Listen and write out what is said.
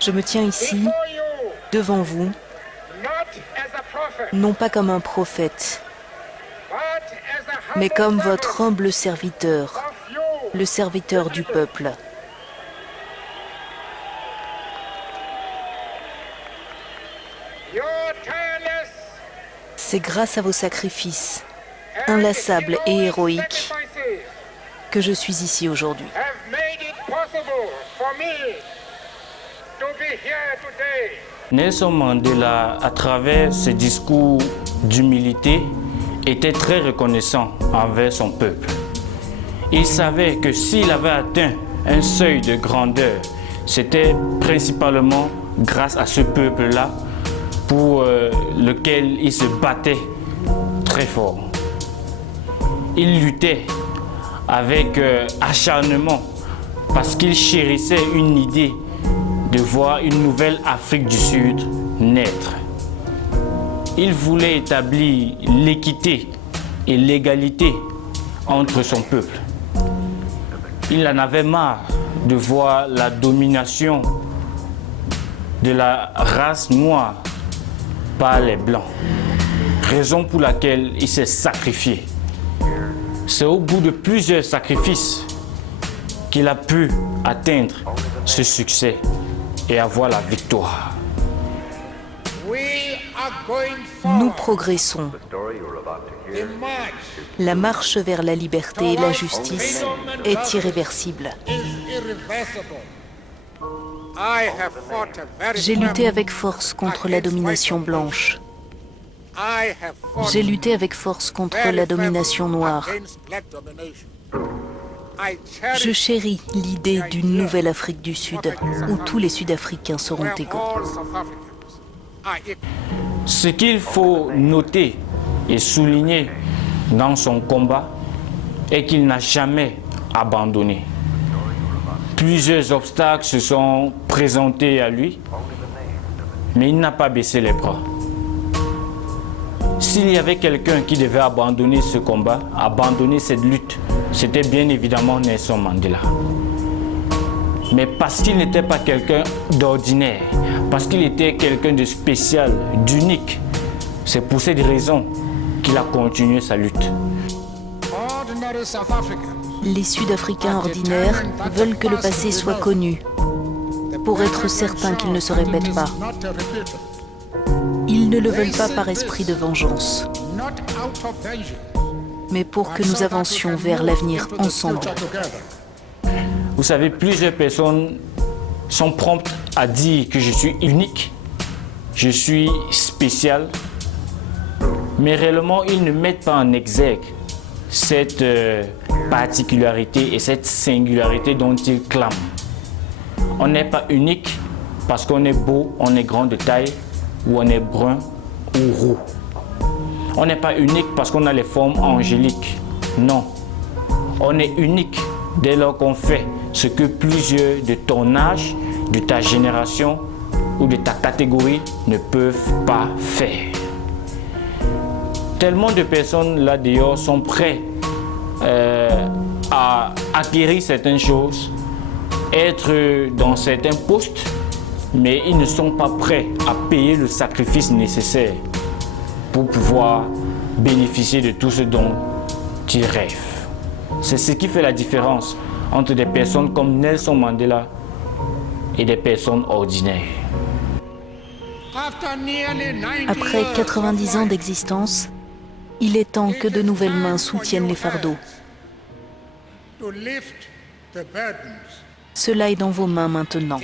Je me tiens ici, devant vous, non pas comme un prophète, mais comme votre humble serviteur, le serviteur du peuple. C'est grâce à vos sacrifices, inlassables et héroïques, que je suis ici aujourd'hui. Nelson Mandela, à travers ses discours d'humilité, était très reconnaissant envers son peuple. Il savait que s'il avait atteint un seuil de grandeur, c'était principalement grâce à ce peuple-là pour lequel il se battait très fort. Il luttait avec acharnement parce qu'il chérissait une idée de voir une nouvelle Afrique du Sud naître. Il voulait établir l'équité et l'égalité entre son peuple. Il en avait marre de voir la domination de la race noire par les Blancs, raison pour laquelle il s'est sacrifié. C'est au bout de plusieurs sacrifices qu'il a pu atteindre ce succès et avoir la victoire. Nous progressons. La marche vers la liberté et la justice est irréversible. J'ai lutté avec force contre la domination blanche. J'ai lutté avec force contre la domination noire. Je chéris l'idée d'une nouvelle Afrique du Sud où tous les Sud-Africains seront égaux. Ce qu'il faut noter et souligner dans son combat est qu'il n'a jamais abandonné. Plusieurs obstacles se sont présentés à lui, mais il n'a pas baissé les bras. S'il y avait quelqu'un qui devait abandonner ce combat, abandonner cette lutte, c'était bien évidemment Nelson Mandela. Mais parce qu'il n'était pas quelqu'un d'ordinaire, parce qu'il était quelqu'un de spécial, d'unique, c'est pour cette raison qu'il a continué sa lutte. Les Sud-Africains ordinaires veulent que le passé soit connu, pour être certains qu'il ne se répète pas. Ils ne le veulent pas par esprit de vengeance, mais pour que nous avancions vers l'avenir ensemble. Vous savez, plusieurs personnes sont promptes à dire que je suis unique, je suis spécial, mais réellement ils ne mettent pas en exergue cette particularité et cette singularité dont ils clament. On n'est pas unique parce qu'on est beau, on est grand de taille, ou on est brun ou roux. On n'est pas unique parce qu'on a les formes angéliques. Non. On est unique dès lors qu'on fait ce que plusieurs de ton âge, de ta génération ou de ta catégorie ne peuvent pas faire. Tellement de personnes là dehors sont prêtes à acquérir certaines choses, être dans certains postes, mais ils ne sont pas prêts à payer le sacrifice nécessaire pour pouvoir bénéficier de tout ce dont ils rêvent. C'est ce qui fait la différence entre des personnes comme Nelson Mandela et des personnes ordinaires. Après 90 ans d'existence, il est temps que de nouvelles mains soutiennent les fardeaux. Cela est dans vos mains maintenant.